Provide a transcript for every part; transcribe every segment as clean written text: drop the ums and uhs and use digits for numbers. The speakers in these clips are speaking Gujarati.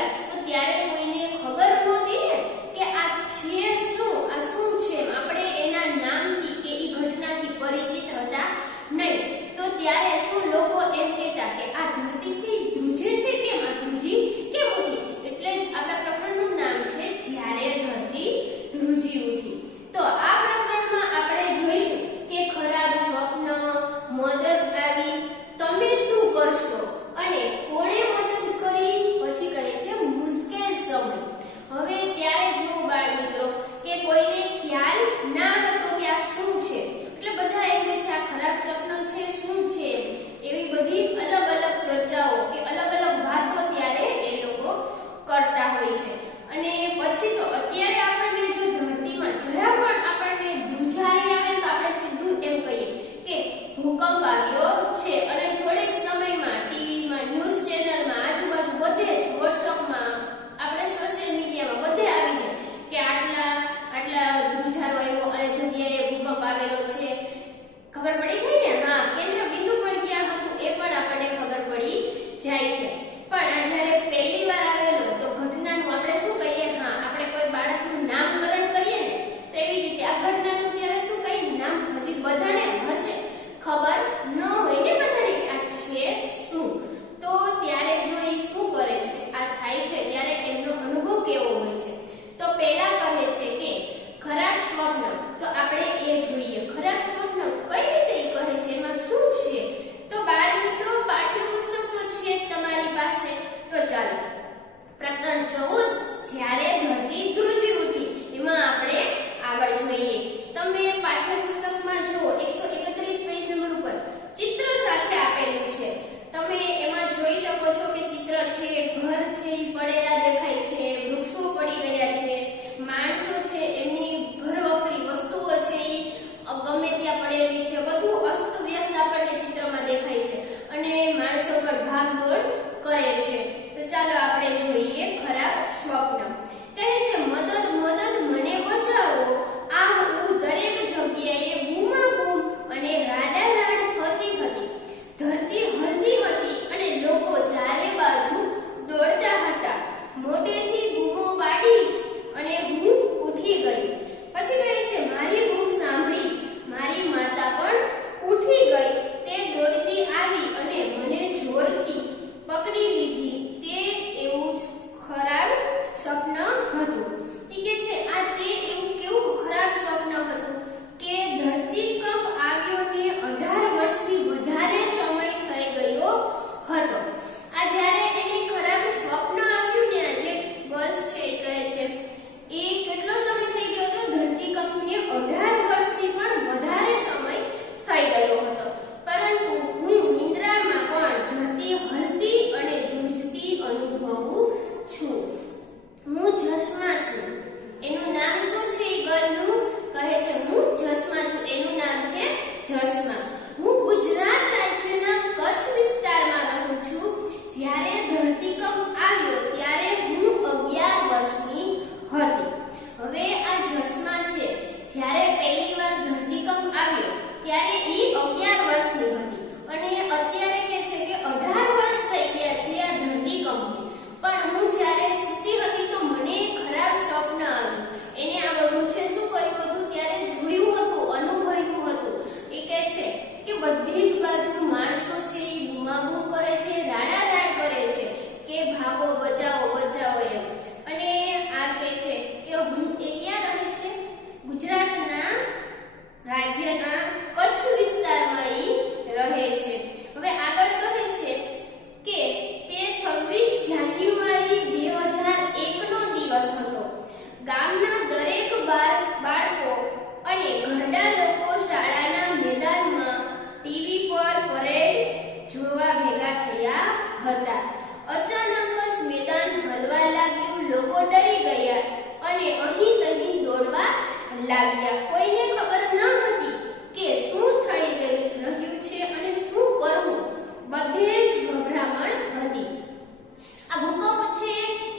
વાર તો ત્યારે કોઈને ખબર નહોતી ને કે આ છે શું, આ શું છે, આપણે એના નામથી કે ઈ ઘટનાથી પરિચિત હતા નહીં. તો ત્યારે શું લોકો એમ કહેતા કે આ ધરતી છે ઈ ધ્રુજે છે કેમ, આ ધ્રુજી કેમ ઉઠી? એટલે જ આપણા પ્રકરણનું નામ છે જ્યારે ધરતી ધ્રુજી ઉઠી. તો આ પ્રકરણમાં આપણે જોઈશું કે ખરાબ સ્વપ્ન, મદદ આવી, તમે શું કરશો અને કોણે મદદ કરી, પછી કહે છે મુશ્કેલ સમય. હવે ત્યારે જો બાળ મિત્રો કે કોઈને ખ્યાલ ના હતો કે આ શું છે, એટલે બધા એમ કહે છે આ ખરાબ સ્વપ્ન છે, શું છે, એવી બધી અલગ અલગ ચર્ચાઓ કે અલગ અલગ વાતો ત્યારે એ લોકો કરતા હોય છે. અને પછી તો અત્યારે આપણને જો ધરતીમાં જરા પણ આપણને ધ્રુજારી આવે તો આપણે સીધું એમ કહીએ કે ભૂકંપ આવ્યો છે. અને થોડીક સમયમાં ટીવીમાં, ન્યૂઝ ચેનલમાં, આજુબાજુ બધે જ, વોટ્સઅપમાં, આપણે સોશિયલ મીડિયામાં બધે આવી જાય કે આટલા ધ્રુજારો આવ્યો અને જગ્યાએ ભૂકંપ આવેલો છે. ખબર પડી જાય ને, હા, કેન્દ્ર બિંદુ પણ ક્યાં હતું એ પણ આપણને ખબર પડી જાય છે. પણ આ જ્યારે પહેલી વાર આવેલો તો ઘટનાનું આપણે શું કહીએ, હા, આપણે કોઈ બાળકનું નામકરણ કરીએ ને તો એવી રીતે આ ઘટનાનું ત્યારે શું કઈ નામ હજી બધાને હશે ખબર ન હોય ને બધાને કે આ છે શું. તો ત્યારે જો એ શું કરે છે, આ થાય છે ત્યારે એમનો અનુભવ કેવો હોય છે. તો પહેલા કહે છે કે ખરાબ સ્વપ્ન, તો આપણે એ જોઈએ ખરાબ સ્વપ્ન કઈ રીતે એ કહે છે, એમાં શું છે. તો બાળ મિત્રો પાઠ્યપુસ્તક તો છે તમારી પાસે, તો ચાલો પ્રકરણ 14 જ્યારે ધરતી ધ્રુજી ઉઠી એમાં આપણે આગળ જોઈએ. તમે પાઠ્યપુસ્તકમાં જુઓ 131 પેજ નંબર ઉપર ચિત્ર સાથે આપેલું છે. તમે એમાં જોઈ શકો છો કે ચિત્ર છે, ઘર છે ઈ પડેલા દેખાય છે, વૃક્ષો પડી ગયા છે, માણસો છે એમની ઘરવખરી વસ્તુઓ છે ઈ ગમે ત્યાં પડેલી છે, બધું અસ્તવ્યસ્ત આપણને ચિત્રમાં દેખાય છે અને માણસો પર ભાગદોડ કરે છે. તો ચાલો આપણે જોઈએ ખરાબ સ્વપ્ન. કહે છે મદદ મદદ મને બચાવો, આ હું દરેક જગ્યાએ બૂમાબૂમ અને રાડારાડ થતી હતી. ધરતી હલતી હતી અને લોકો ચારે બાજુ દોડતા હતા. મોટેથી બૂમો પાડી અને હું ઉઠી ગઈ. પછી કહે છે મારી બૂમ સાંભળી મારી માતા પણ ઉઠી ગઈ. તે દોડતી આવી અને મને જોરથી પકડી લીધી. તે એવું જ ખરાબ સ્વપ્ન હતું. એ કે છે આ તે એવું કેવું ખરાબ સ્વપ્ન હતું કે ધરતીકંપ આવ્યો ને 18 વર્ષથી વધારે સમય થઈ ગયો હતો. આ જ્યારે એને ખરાબ સ્વપ્ન આવ્યું ને, આ જે ગર્લ્સ છે એ કહે છે એ કેટલો સમય થઈ ગયો હતો, ધરતીકંપને 18 વર્ષથી પણ વધારે સમય થઈ ગયો હતો. પરંતુ હું નિંદ્રામાં પણ ધરતી હલતી અને ધ્રુજતી અનુભવું છું. હું જશમાં છું. એનું નામ શું છે એ ગર્લનું? કહે છે હું જશમાં છું. એનું નામ છે જશમાં. હું ગુજરાત રાજ્યના કચ્છ વિસ્તારમાં રહું છું. જ્યારે ધરતીકંપ આવ્યો ત્યારે હું 11 વર્ષની હતી. હવે આ જશમાં છે, જ્યારે પહેલી વાર ધરતીકંપ આવ્યો ત્યારે એ 11 વર્ષની હતી અને અત્યારે કે છે કે 18 વર્ષ થઈ ગયા છે આ ધરતીકંપને. પણ હું જ્યારે સૂતી હતી તો મને ખરાબ સ્વપ્ન આવ્યું. એને આ બધું છે શું કર્યું હતું, ત્યારે જોયું હતું, અનુભવ્યું હતું. એ કહે છે કે બધી જ બાજુ માણસો છે એ બૂમાબૂમ કરે છે, રાડારાડ કરે છે કે ભાગો, બચાવો બચાવો એમ. અને આ કહે છે કે હું એ ક્યાં રહે છે, ગુજરાતના રાજ્યના કચ્છ વિસ્તારમાં ઈ રહે છે. હવે આગળ કહે છે કે તે 26 જાન્યુઆરી 2001 નો દિવસ હતો. ગામના દરેક બાળકો અને ઘરડા લોકો શાળાના મેદાનમાં ટીવી પર પરેડ જોવા ભેગા થયા હતા. અચાનક જ મેદાન હલવા લાગ્યું. લોકો ડરી ગયા અને અહીં તહીં દોડવા લાગ્યા. કોઈને ખબર ન હતી કે શું થઈ રહ્યું છે અને શું કરવું. બધે જ ગભરામણ હતી. આ ભૂકંપ છે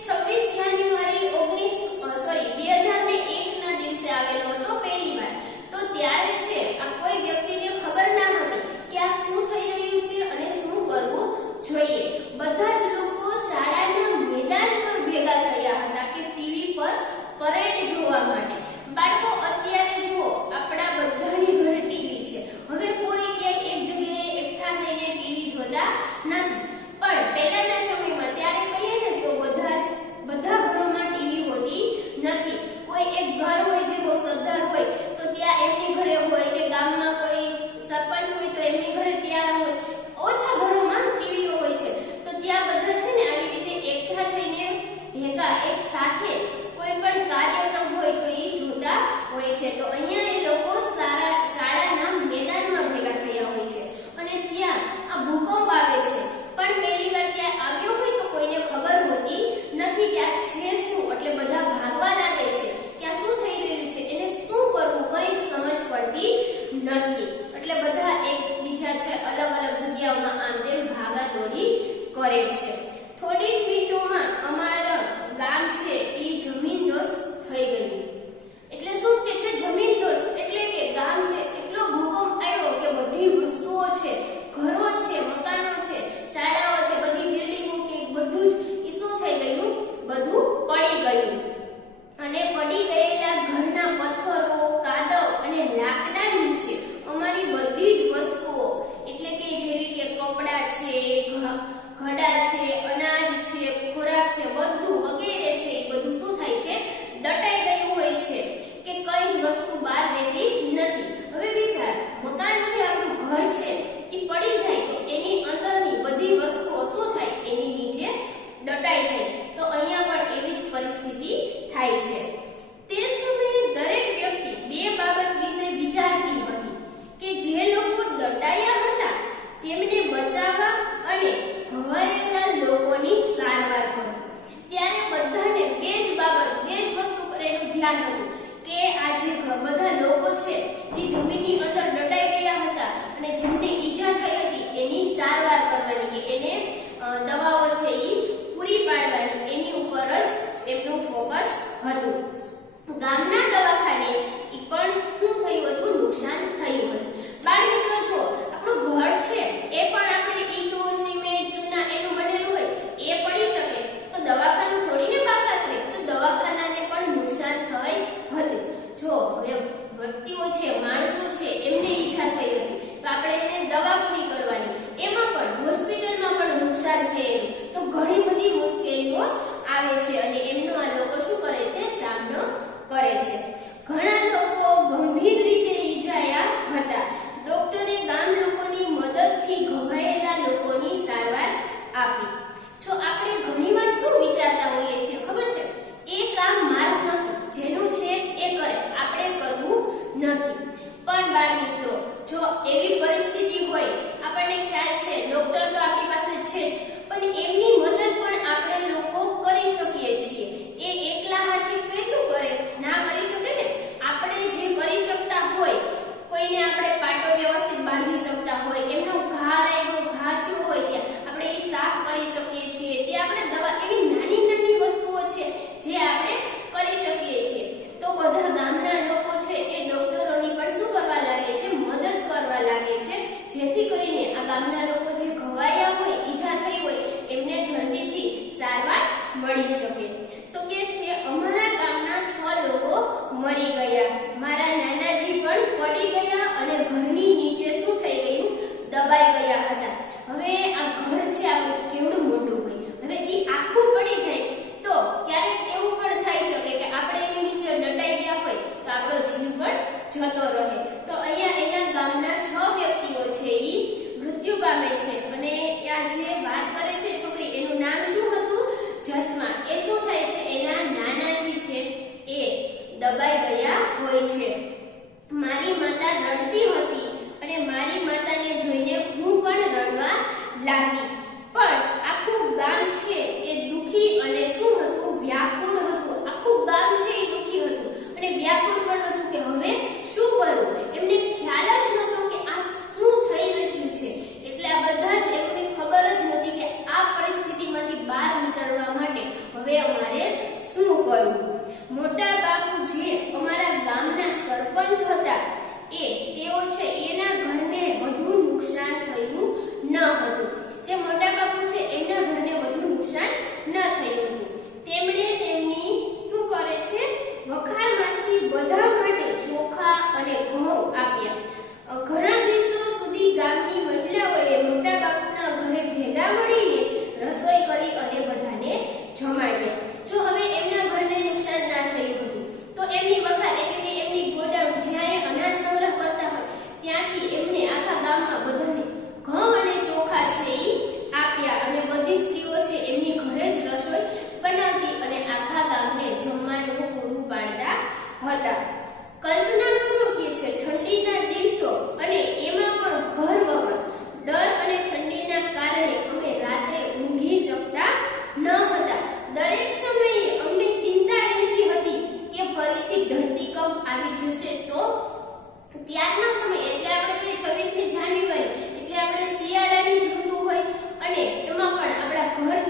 26 જાન્યુઆરી 2001 ના દિવસે આવેલો હતો પહેલી વાર. તો ત્યારે છે આ કોઈ વ્યક્તિને ખબર ના હતી કે આ શું થઈ રહ્યું છે અને શું કરવું જોઈએ. બધા જ લોકો શાળાના મેદાન પર કરે છે. થોડી જ મિનિટોમાં અમારા ગામ છે એ જમીનદોસ્ત થઈ ગયું. એટલે શું કે છે જમીનદોસ્ત એટલે કે ગામ છે એટલો ભૂકંપ આવ્યો કે બધી વસ્તુઓ છે, ઘરો છે, મકાનો છે, શાળાઓ છે, બધી બિલ્ડિંગો કે બધું જ ઈ શું થઈ ગયું, બધું પડી ગયું. અને પડી ગયેલા ઘરના પથ્થરો, કાદવ અને લાકડા નીચે અમારી બધી જ વસ્તુઓ એટલે કે જેવી કે કપડાં છે, ઘડા છે, અનાજ છે, ખોરાક છે, બધું વગેરે છે એ બધું શું થાય છે, દટાઈ ગયું હોય છે કે કઈ જ વસ્તુ બહાર રહેતી નથી. હવે વિચાર, મકાન છે, આપણું ઘર છે, એ પડી જાય તો એની અંદરની બધી વસ્તુઓ શું થાય, એની નીચે દટાઈ જાય. તો અહીંયા પણ એવી જ પરિસ્થિતિ થાય છે. તે સમયે દરેક વ્યક્તિ બે બાબત વિશે વિચારતી હતી કે જે લોકો દટાયા હતા તેમને બચાવવા અને ઘવાયેલા લોકોની સારવાર કરવી. ત્યારે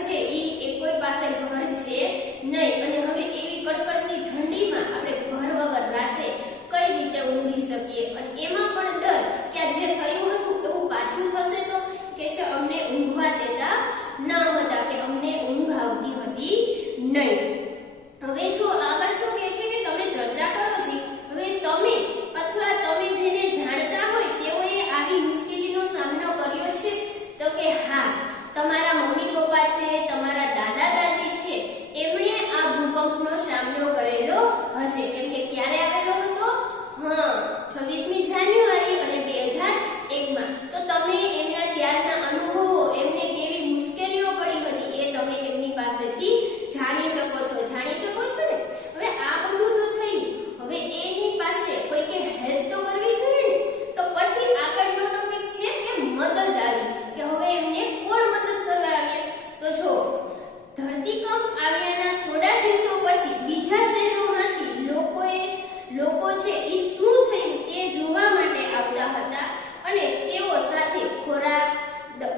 છે એ કોઈ પાસે ઘર છે નહીં, અને હવે એવી કડકડતી ઠંડીમાં આપણે ઘર વગર રાતે કઈ રીતે ઊંઘી શકીએ, અને એમાં પણ ડર કે આ જે થયું હતું એવું પાછું થશે તો કે છે અમને ઊંઘવા દેતા ન હતા, કે અમને ઊંઘ આવતી હતી નહીં. હવે જો આગળ શું કહે છે કે તમે ચર્ચા કરો છો, હવે તમે અથવા તમે જેને જાણતા હોય તેઓએ આવી મુશ્કેલીનો સામનો કર્યો છે, તો કે હા, તમારા મમ્મી પપ્પા છે, તમારા દાદા દાદી છે, એમણે આ ભૂકંપનો સામનો કરેલો હશે. કેમ કે ક્યારે આવેલો હતો? હા, 26મી જાન્યુઆરી અને 2001માં. તો તમે એમના ત્યારના અનુભવો, એમને કેવી મુશ્કેલીઓ પડી હતી એ તમે એમની પાસેથી જાણી શકો છો ને. હવે આ બધું તો થયું, હવે એની પાસે કોઈકે હેલ્પ તો કરવી જોઈએ ને. તો પછી આગળનો ટોપિક છે કે મદદ આવી, કે હવે એમને કોણ મદદ કરવા આવ્યા? તો જો ધરતીકંપ આવ્યાના થોડા દિવસો પછી બીજા શહેરોમાંથી લોકો છે એ શું થયું તે જોવા માટે આવતા હતા, અને તેઓ સાથે ખોરાક,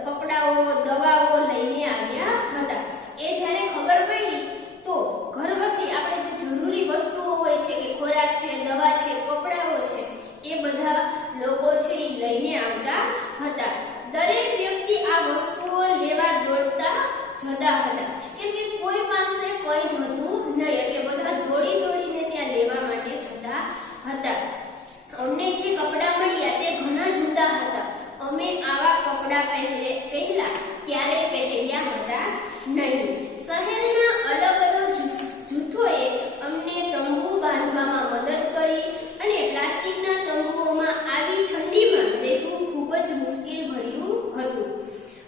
કપડાઓ, દવાઓ લઈને આવ્યા હતા. એ જ્યારે ખબર પડી તો ઘર વખતે આપણે જે જરૂરી વસ્તુઓ હોય છે કે ખોરાક છે, દવા છે, કપડાઓ છે, એ બધા લોકો છે એ લઈને આવતા હતા. દરેક વ્યક્તિ આ વસ્તુઓ લેવા દોડતા જતા હતા, કેમ કે કોઈ પાસે કોઈ જ હતું નહીં, એટલે બધા દોડીને ત્યાં લેવા માટે જતા હતા. અમને જે કપડાં મળ્યા તે ઘણા જુદા હતા. અમે આવા કપડાં પહેલા ક્યારેય પહેર્યા હતા નહીં. શહેરના અલગ જૂથોએ અમને તંબુ બાંધવામાં મદદ કરી, અને પ્લાસ્ટિકના તંબુઓમાં આવી ઠંડીમાં રહેવું ખૂબ જ મુશ્કેલ ભર્યું હતું.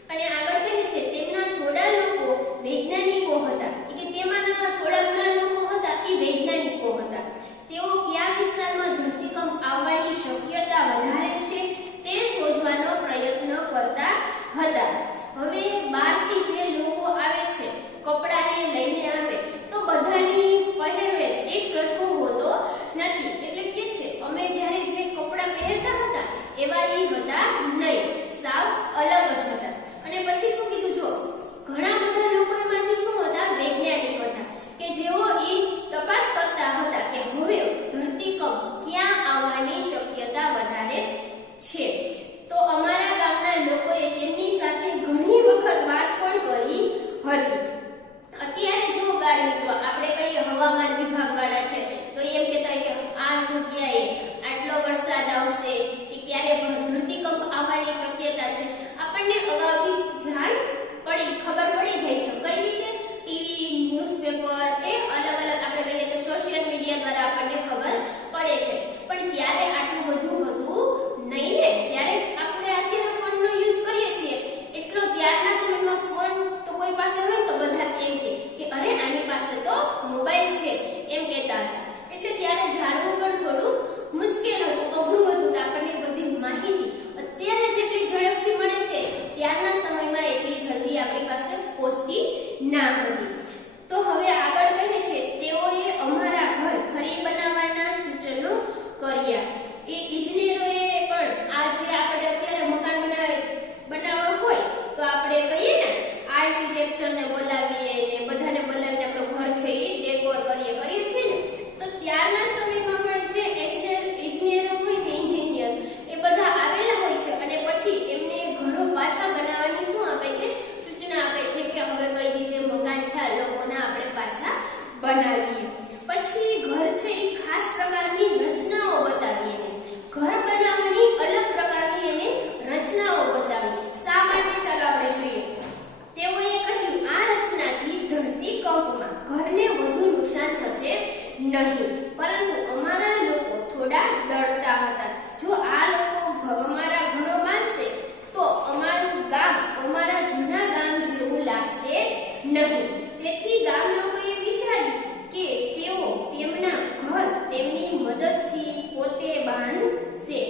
અને આગળ કહે છે તેમના થોડા લોકો વૈજ્ઞાનિકો હતા, કે તેમાંના થોડા ઘણા લોકો હતા એ વૈજ્ઞાનિકો હતા. તેઓ કયા વિસ્તારમાં ધરતીકંપ આવવાની શક્યતા વધારે છે તે શોધવાનો પ્રયત્ન કરતા હતા. હવે બહારથી જે લોકો આવે છે, કપડાને લઈને આવે, તો બધાની પહેરવેશ એક સરખો હોતો નથી. એટલે કે છે અમે જ્યારે જે કપડાં પહેરતા હતા એવા એ હતા નહીં, સાવ અલગ જ હતા. અને પછી શું કીધું? જો ઘણા બધા લોકો એમાંથી શું હતા? વૈજ્ઞાનિક હતા, કે જેઓ એ તપાસ કરતા હતા કે હવે ધરતીકંપ ક્યાં આવવાની શક્યતા વધારે છે. તો અમારા ગામના લોકોએ તેમની સાથે ઘણી વખત વાત પણ કરી હતી. અત્યારે જો બાળ મિત્રો આપણે કહીએ હવામાન વિભાગ વાળા છે તો એમ કહેતા કે આ જગ્યાએ આટલો વરસાદ આવશે, કે ક્યારે ધરતીકંપ આવવાની શક્યતા છે, આપણને અગાઉથી ખબર પડી જાય છે. કઈ રીતે? ટીવી, ન્યૂઝપેપર, એ અલગ આપણે કહીએ તો સોશિયલ મીડિયા દ્વારા આપણને ખબર પડે છે. પણ ત્યારે આટલું બધું હતું નહીં ને. ત્યારે આપણે અત્યારે ફોનનો યુઝ કરીએ છીએ, એટલો ત્યારના સમયમાં ફોન તો કોઈ પાસે હોય તો બધા એમ કે અરે આની પાસે તો મોબાઈલ છે, એમ કહેતા હતા. એટલે ત્યારે જાણવું પણ થોડું મુશ્કેલ હતું, અઘરું હતું, કે આપણને બધી માહિતી અત્યારે જેટલી ઝડપથી મળે છે ત્યારના સમયમાં એટલી જલ્દી આપણી પાસે પહોંચતી ના હતી. તો હવે આગળ કહે છે તેઓએ અમારા ઘર ફરી બનાવવાના સૂચનો કર્યા. એ ઇજનેરોએ પણ આ જે આપણે અત્યારે મકાન બનાવવા હોય તો આપણે કહીએ ને આર્કિટેક્ચરને બોલાવીએ ને બધાને બોલાવીને આપણું ઘર છે એ ડેકોર કરીએ છીએ ને. તો ત્યારના સમયમાં પણ જે ઇજનેરો હોય છે, એન્જિનિયર, એ બધા આવેલા હોય છે, અને પછી એમને ઘરો પાછા બનાવવાની શું આપે છે? સૂચના આપે છે કે હવે કઈ રીતે મકાન છે આ લોકોના આપણે પાછા બનાવીએ. પછી ઘર છે એ ખાસ પ્રકારની રચનાઓ બતાવીએ. ઘર બનાવવાની અલગ પ્રકારની એને રચનાઓ બતાવી. શા માટે? ચાલો આપણે જોઈએ. તેઓએ કહ્યું આ રચનાથી ધરતીકંપમાં ઘરને વધુ નુકસાન થશે નહીં, પરંતુ અમારા લોકો થોડા ડરતા હતા. જો આ લોકો અમારા ઘરો બાંધશે તો અમારું ગામ અમારા જૂના ગામ જેવું લાગશે નહીં. તેથી ગામ લોકોએ વિચાર્યું કે તેઓ તેમના ઘર તેમની મદદથી પોતે બાંધશે.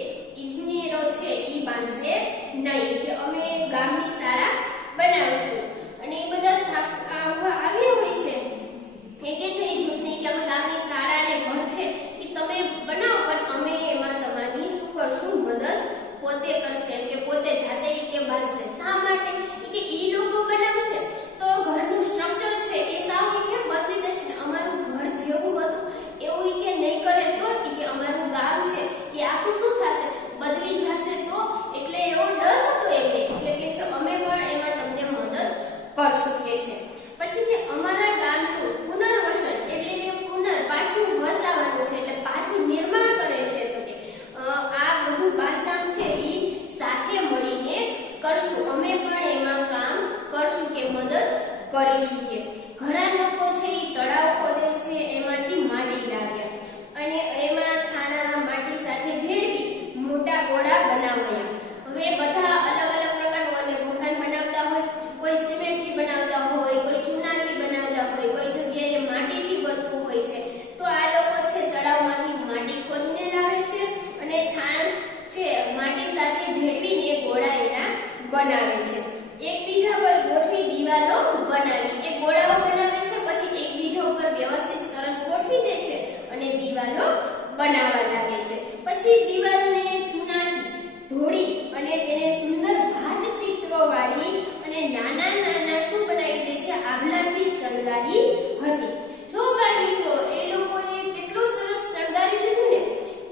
ઇજનેરો છે એ બાંધશે નહીં, કે અમે ગામની શાળા બનાવશું. અને એ બધા આવ્યા હોય છે એ કે છે એ જૂથની કે અમે ગામની શાળા અને ઘર છે એ તમે બનાવો, પણ અમે એમાં તમારી શું કરશું? મદદ પોતે કરશે, એમ કે પોતે જાતે એ કે બાંધશે. શા માટે? કે એ લોકો બનાવશે તો ઘર કરશું કે છે. પછી કે અમારા ગામનું પુનર્વસન એટલે કે પાછું વસાવવાનું છે એટલે પાછું નિર્માણ કરે છે. તો કે આ બધું બાંધકામ છે એ સાથે મળીને કરશું, અમે પણ એમાં કામ કરશું કે મદદ કરીશું કે. ઘણા લોકો છે એ તળાવ ખોદે છે, એમાંથી માટી લાવ્યા અને એમાં છાણા માટી સાથે ભેળવી મોટા ગોળા બનાવ્યા. હવે બધા અલગ અલગ પ્રકારનું અને મકાન બનાવતા હોય, કોઈ સિમેન્ટથી બનાવતા હોય, કોઈ ચૂનાથી બનાવતા હોય, કોઈ જગ્યાએ માટીથી બનતું હોય છે. તો આ લોકો છે તળાવમાંથી માટી ખોદીને લાવે છે અને છાણ છે માટી સાથે ભેળવીને ગોળા એના બનાવે છે. એકબીજા પર ગોઠવી દિવાલો બનાવી એ ગોળાઓ બનાવે છે, પછી એકબીજા ઉપર વ્યવસ્થિત સરસ ગોઠવી દે છે અને દિવાલો બનાવવા લાગે છે. પછી દિવાલને ચૂનાથી ધોળી અને તેને સુંદર ભાત ચિત્રો વાળી અને નાના નાના શું બનાવી દે છે આભલાથી શણગારી હતી. જો બાળ મિત્રો એ લોકોએ કેટલું સરસ શણગારી દીધું ને,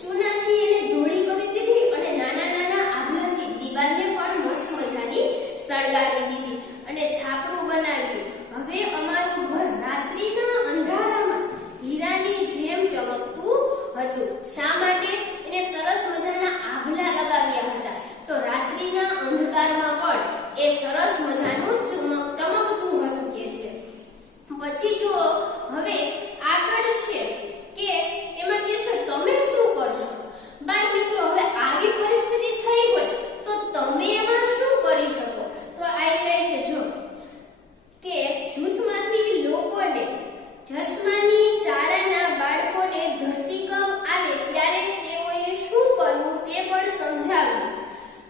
ચૂનાથી એને ધોળી કરી દીધી અને નાના નાના આભલાથી દિવાલને પણ મસ્ત મજાની શણગારી દીધી અને છાપરું બનાવ્યું. હવે અમારું ઘર રાત્રિના અંધારામાં હીરાની જેમ ચમકતું હતું. શા માટે? એને સરસ મજાના આભલા લગાવ્યા હતા, તો રાત્રિના અંધકારમાં પણ એ સરસ મજાનું ચમકતું હતું કે છે. પછી જો હવે આગળ છે કે એમાં કે છે તમે શું કરશો? બાળ મિત્રો હવે આવી પરિસ્થિતિ થઈ હોય તો તમે એમાં શું કરી શકો? તો આ કહે છે જો કે જૂથમાંથી લોકોને જસમાની શાળાના બાળકોને ધરતીકંપ આવે ત્યારે તેઓએ શું કરવું તે પણ સમજાવ્યું.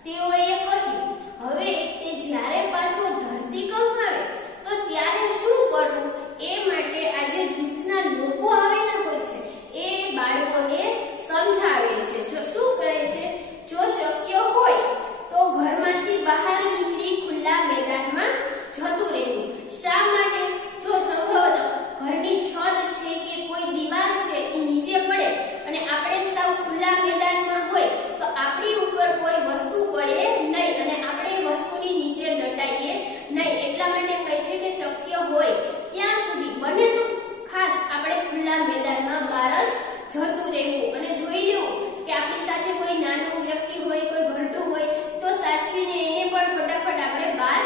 તેઓએ કહ્યું હવે એ જ્યારે પાછો ધરતીકંપ આવે તો ત્યારે શું કરવું એ માટે આજે જૂથના લોકો આવેલા હોય છે એ બાળકોને સમજાવે છે. જો શું કહે છે, જો શક્ય હોય તો ઘરમાંથી બહાર નીકળી ખુલ્લા મેદાનમાં જતું રહેવું. શા માટે? જો સંભવતઃ ઘરની છત છે કે કોઈ દીવાલ છે એ નીચે પડે અને આપણે સાવ ખુલ્લા મેદાનમાં હોય તો આપણી ઉપર કોઈ વસ્તુ પડે નહીં અને આપણે એ વસ્તુની નીચે દટાઈએ નહીં. એટલા માટે કહે છે કે શક્ય હોય ત્યાં સુધી બને તો ખાસ આપણે ખુલ્લા મેદાનમાં બહાર જ જતું રહેવું અને જોઈ લેવું કે આપણી સાથે કોઈ નાનું વ્યક્તિ હોય, કોઈ ઘરડું હોય તો સાચવીને એને પણ ફટાફટ આપણે બહાર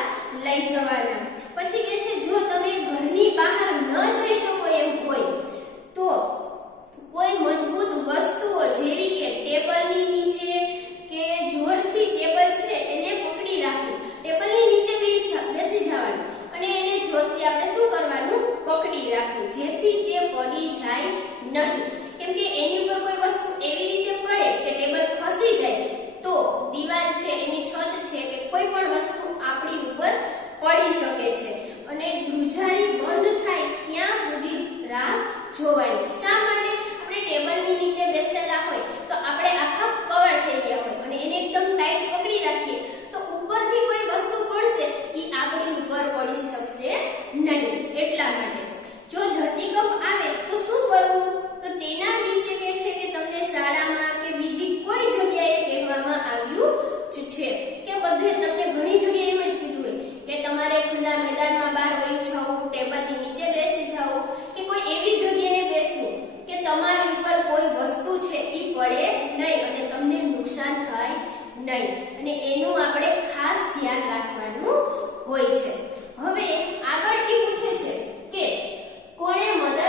લઈ જવાના. પછી કહે છે જો તમે ઘરની બહાર ન જઈ શકો એમ હોય તો કોઈ મજબૂત વસ્તુઓ જેવી કે ટેબલની નીચે કે જોરથી ટેબલ છે એને પકડી રાખવું. ટેબલની નીચે બેસી જવાનું અને એને જોરથી આપણે શું કરવાનું? પકડી રાખવું, જેથી તે પડી જાય નહીં. કેમ કે એની ઉપર કોઈ વસ્તુ એવી રીતે પડે કે ટેબલ ખસી જાય તો દીવાલ છે, એની છત છે કે કોઈ પણ વસ્તુ આપણી ઉપર પડી શકે છે. અને ધ્રુજારી બંધ થાય ત્યાં સુધી રાહ જોવાની. શા માટે? આપણે ટેબલની નીચે બેસેલા હોય તો આપણે આખા કવર થઈ ગયા હોય અને એને એકદમ ટાઈટ પકડી રાખીએ તો ઉપરથી કોઈ વસ્તુ પડશે એ આપણી ઉપર પડી શકશે નહીં. એટલા માટે જો ધરતીકંપ આવે તો શું કરવું? તો તેના વિશે કહે છે કે તમને શાળામાં કે બીજી કોઈ જગ્યાએ કહેવામાં આવ્યું છે કે બધે તમને ઘણી જગ્યાએ એમ જ કીધું હોય કે તમારે ખુલ્લા મેદાનમાં બહાર વયું જવું, ટેબલની નીચે બેસી જવું કે કોઈ એવી જગ્યાએ બેસવું કે તમારી ઉપર કોઈ વસ્તુ છે એ પડે નહીં અને તમને નુકસાન થાય નહીં. અને એનું આપણે ખાસ ધ્યાન રાખવાનું હોય છે. હવે આગળ એ પૂછે છે કે કોણે મદદ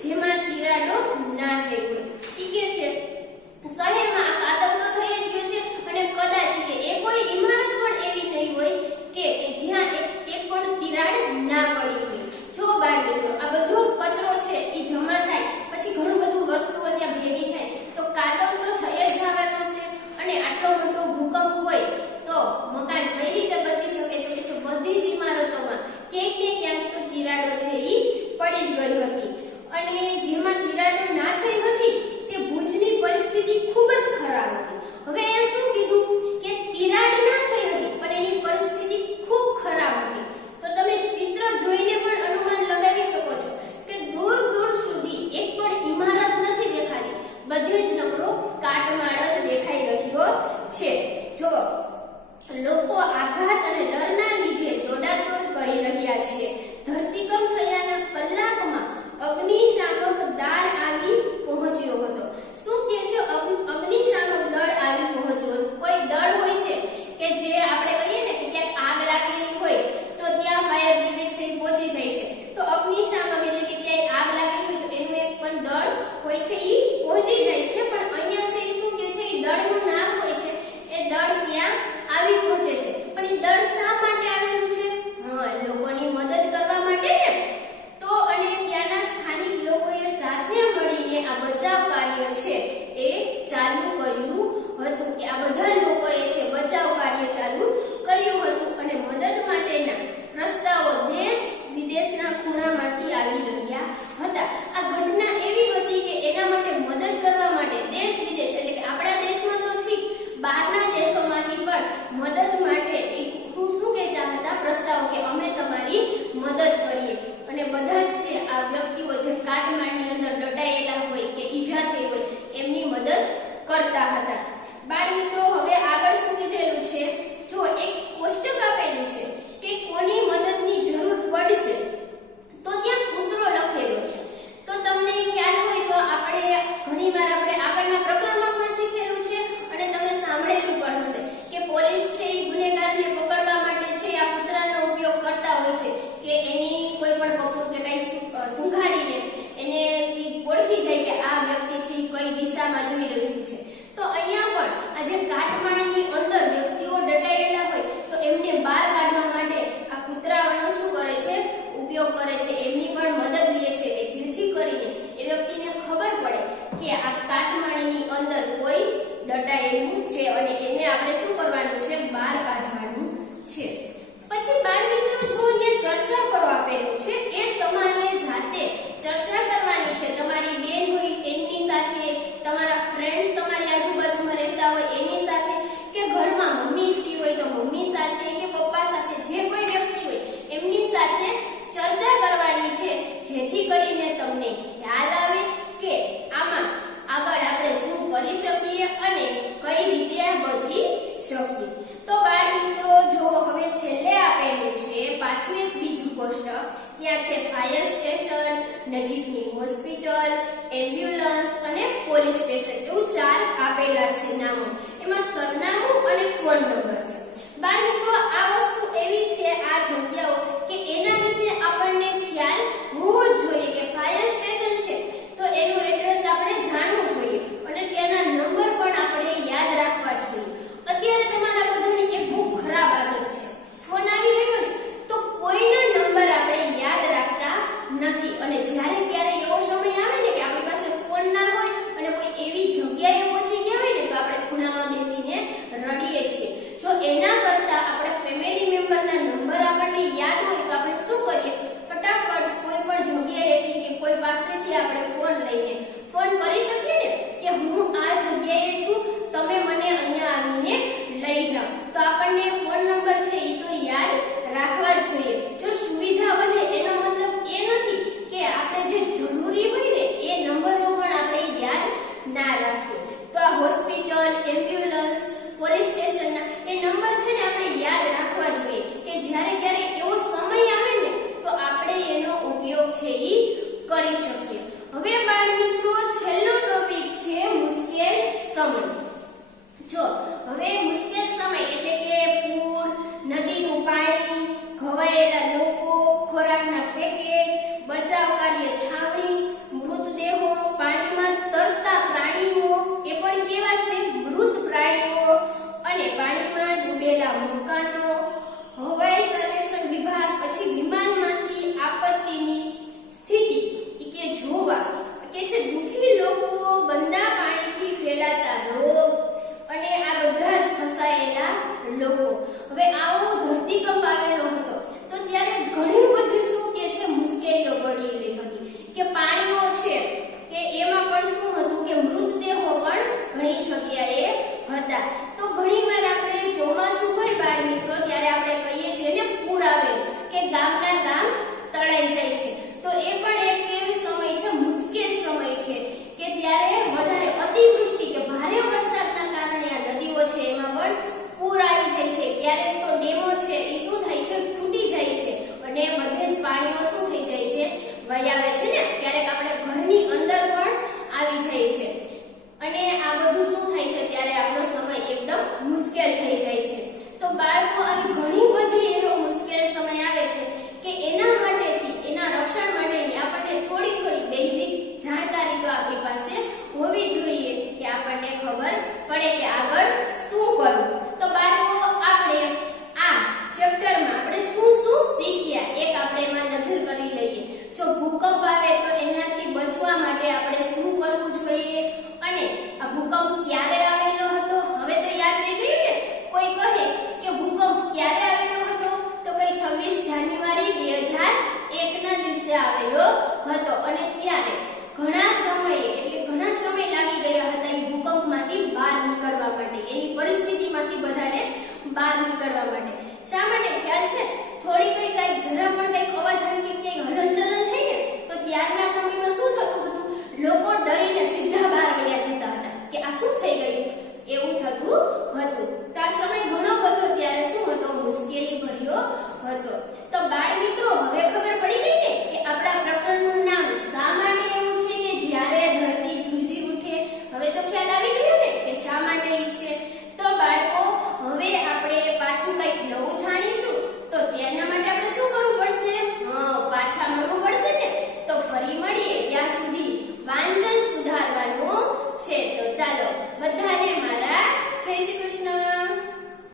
જેમાં તિરાડો ના થઈ હોય. ઈ કે છે શહેરમાં આ કાદવ તો થઈ જ ગયો છે અને કદાચ કે એ કોઈ ઇમારત પણ એવી નહીં હોય કે જ્યાં એક પણ તિરાડ ના પડી હોય. જો બાળ મિત્રો આ બધો કચરો છે એ જમા થાય પછી ઘણું બધું વસ્તુઓ ત્યાં ભેગી થાય તો કાદવ તો થઈ જ જવાનો છે અને આટલો મોટો ભૂકંપ હોય તો મકાન કઈ રીતે બચી શકે? તો કે બધી જ ઇમારતોમાં ક્યાંક ને ક્યાંક તો તિરાડો છે એ પડી જ ગઈ હતી અને જેમાં તિરાડો ના થઈ હતી તે ભુજની પરિસ્થિતિ ખૂબ જ ખરાબ હતી. હવે એ શું કીધું કે તિરાડ ના થઈ હતી પણ એની પરિસ્થિતિ ખૂબ ખરાબ હતી. તો તમે ચિત્ર જોઈને પણ અનુમાન લગાવી શકો છો કે દૂર દૂર સુધી એક પણ ઇમારત નથી દેખાતી, બધે જ નકરો કાટમાળ જ દેખાઈ રહ્યો છે. જો લોકો આઘાત અને ડરના લીધે દોડાદોડ કરી રહ્યા છે. ધરતીકંપ થયાના કલાકમાં અગ્નિશામક દળ આવી પહોંચ્યો હતો. શું કે છે? અગ્નિશામક દળ આવી પહોંચ્યો હતો. કોઈ દળ હોય છે કે જે આપણે કહીએ ને કે ક્યાંક આગ લાગેલી હોય તો ત્યાં ફાયર બ્રિગેડ છે પહોંચી જાય છે. તો અગ્નિશામક એટલે કે ક્યાંય આગ લાગેલી હોય તો એનું એક પણ દળ હોય છે ઈ પહોંચી જાય છે. પણ અહીંયા છે ઈ શું કે છે? ઈ દળનું નામ હોય છે એ દળ ત્યાં આવી પહોંચે છે. પણ ઈ દળ શા માટે આવેલું છે? લોકોની મદદ કરવા માટે ને. તો અને ત્યાંના સ્થાનિક લોકોએ સાથે મળીને આ બચાવ કાર્ય છે એ ચાલુ કર્યું હતું કે આ બધા લોકોએ છે બચાવ કાર્ય ચાલુ કર્યું હતું અને મદદ માટેના રસ્તાઓ દેશ વિદેશના ખૂણામાંથી આવી રહ્યા હતા. આ ઘટના એવી હતી કે એના માટે મદદ કરવા માટે દેશ વિદેશ એટલે કે આપણા દેશમાં તો ઠીક બહારના દેશોમાંથી પણ મદદ માટે શું કહેતા હતા? પ્રસ્તાવો કે અમે તમારી મદદ કરીએ. અને બધા જ છે આ વ્યક્તિઓ જે કાટમાળની અંદર દટાયેલા હોય કે ઈજા થઈ હોય એમની મદદ કરતા હતા. બાળ મિત્રો હવે આગળ શું કીધેલું છે? જો એક કોષ્ટક આપેલું છે કે કોની મદદની જરૂર પડશે તો ત્યાં કૂતરો લખેલો છે. તો તમને ખ્યાલ હોય તો આપણે ઘણીવાર આપણે આગળના પ્રકરણમાં પણ શીખેલું છે અને તમે સાંભળેલું પણ હશે કે પોલીસ છે એ ગુનેગારને પકડવા માટે છે આ કૂતરાનો ઉપયોગ કરતા હોય છે કે એની કોઈ પણ કપડું કે કઈ સુંઘાડીને એને ઓળખી જાય કે આ વ્યક્તિ છે કઈ દિશામાં જઈ રહ્યું છે. તો અહીંયા પણ આ જે કાટમાળની અંદર વ્યક્તિઓ દટાયેલા હોય તો એમને બહાર કાઢવા માટે આ કૂતરાઓનો શું કરે છે? ઉપયોગ કરે છે. એમની પણ મદદ લે છે કે જેથી કરીને એ વ્યક્તિને ખબર પડે કે આ કાટમાળની અંદર કોઈ દટાયેલું છે અને એને આપણે શું કરવાનું છે? બહાર કાઢવાનું છે. પછી બાળ મિત્રો જો અહીંયા ચર્ચા કરો આપેલું છે એ તમારે જાતે ચર્ચા કરવાની છે. તમારી બેન હોય એની સાથે, તમારા ફ્રેન્ડ્સ તમારી આજુબાજુમાં રહેતા હોય એની સાથે, કે ઘરમાં મમ્મી ફ્રી હોય તો મમ્મી સાથે કે પપ્પા સાથે, જે કોઈ વ્યક્તિ હોય એમની સાથે ચર્ચા કરવાની છે જેથી કરીને તમને ખ્યાલ આવે કે આમાં આગળ આપણે શું કરી શકીએ અને કઈ રીતે બચી શકીએ. તો બાળ મિત્રો જો હવે છેલ્લે આપેલું છે પાછું એક બીજું કોષ્ટક. ત્યાં છે ફાયર સ્ટેશન, નજીકની હોસ્પિટલ, એમ્બ્યુલન્સ અને પોલીસ સ્ટેશન. એવું 4 આપેલા છે નામો. એમાં સરનામું અને ફોન નંબર છે. બાળ મિત્રો આ વસ્તુ એવી છે આ જગ્યાઓ કે એના વિશે આપણને ખ્યાલ હોવો જ જોઈએ કે ફાયર સ્ટેશન છે તો એનું એડ્રેસ આપણે જાણવું જોઈએ અને ત્યાંના નંબર પણ આપણે યાદ રાખવા જોઈએ. અત્યારે તમારા બધાની એક બહુ ખરાબ આદત છે. ફોન આવી ગયો ને તો કોઈના નંબર આપણે યાદ રાખતા નથી અને જ્યારે ક્યારે એવો સમય આવે ને કે આપણી પાસે ફોન ના હોય અને કોઈ એવી જગ્યાએ પહોંચી ગયા હોય ને તો આપણે ખૂણામાં બેસીને રડીએ છીએ. જો એના કરતા આપણે ફેમિલી મેમ્બરના નંબર આપણને યાદ હોય તો આપણે શું કરીએ? ફટાફટ કોઈ પણ જગ્યાએથી કે કોઈ પાસેથી આપણે ફોન લઈને ફોન કરી શકીએ ને કે હું આ જગ્યાએ છું, તમે મને અહીંયા આવીને લઈ જાઓ. તો આપણને ફોન નંબર છે એ તો યાદ રાખવા જ જોઈએ. જો સુવિધા વધે એનો મતલબ એ નથી કે આપણે જે જરૂરી હોય ને એ નંબરો પણ આપણે યાદ ના રાખીએ. તો આ હોસ્પિટલ, એમ્બ્યુલન્સ, પોલીસ સ્ટેશનના એ નંબર છે ને આપણે યાદ રાખવા જોઈએ કે જ્યારે ક્યારે એવો સમય આવે ને તો આપણે એનો ઉપયોગ છે એ કરી શકીએ. હવે બાળ મિત્રો છેલ્લો ટોપિક છે મુશ્કેલ સમય. જો હવે મુશ્કેલ સમય એટલે કે પૂર, નદીનું પાણી, ઘવાયેલા